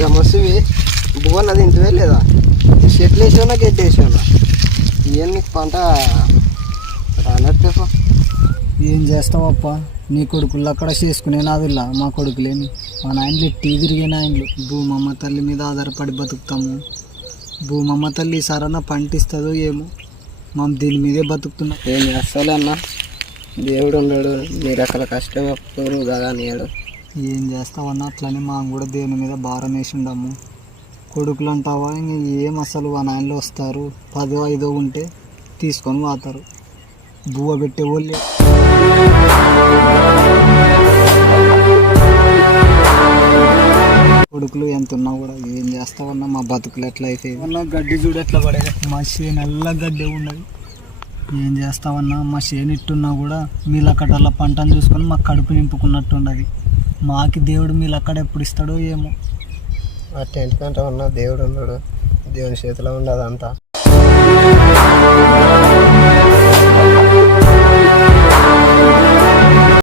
గమసివి బువ్వన్నది ఇంటివే లేదా షెట్లు వేసావునా గడ్డి వేసావునా ఏం నీకు పంట రానట్టు. ఏం చేస్తావప్ప, నీ కొడుకులు అక్కడ చేసుకునే నాదుల్లా మా కొడుకులేని మా నాయనలు ఎట్టి తిరిగే నాయనలు. భూమమ్మ తల్లి మీద ఆధారపడి బతుకుతాము. భూమమ్మ తల్లి సరన్నా పంటిస్తుందో ఏమో, మేము దీని మీదే బతుకుతున్నాం. ఏం చేస్తాలే అన్న, దేవుడు ఉన్నాడు, మీరు అక్కడ కష్టం ఎప్పుడు కదా అనేయాడు. ఏం చేస్తావన్నా, అట్లనే మాకు కూడా దేవుని మీద భారం వేసి ఉండము. కొడుకులు అంటావా ఇంక ఏం అసలు ఆ నాయనలు వస్తారు 10 5 ఉంటే తీసుకొని పోతారు. బువ్వ పెట్టే వాళ్ళే. కొడుకులు ఎంత ఉన్నా కూడా ఏం చేస్తావన్నా, మా బతుకులు ఎట్లా అయిపోయి గడ్డి చూడు ఎట్లా పడేది. మా చేను ఎల్లా గడ్డి ఉన్నది. ఏం చేస్తావన్నా, మా చేను ఇట్టున్నా కూడా మీలక్కడల్లా పంటను చూసుకొని మాకు కడుపు నింపుకున్నట్టు ఉన్నది. మాకి దేవుడు మీలక్కడ ఎప్పుడు ఇస్తాడో ఏమో. అట్టేంటికంటే ఉన్నా దేవుడు ఉన్నాడు, దేవుని చేతిలో ఉండదు అంతా.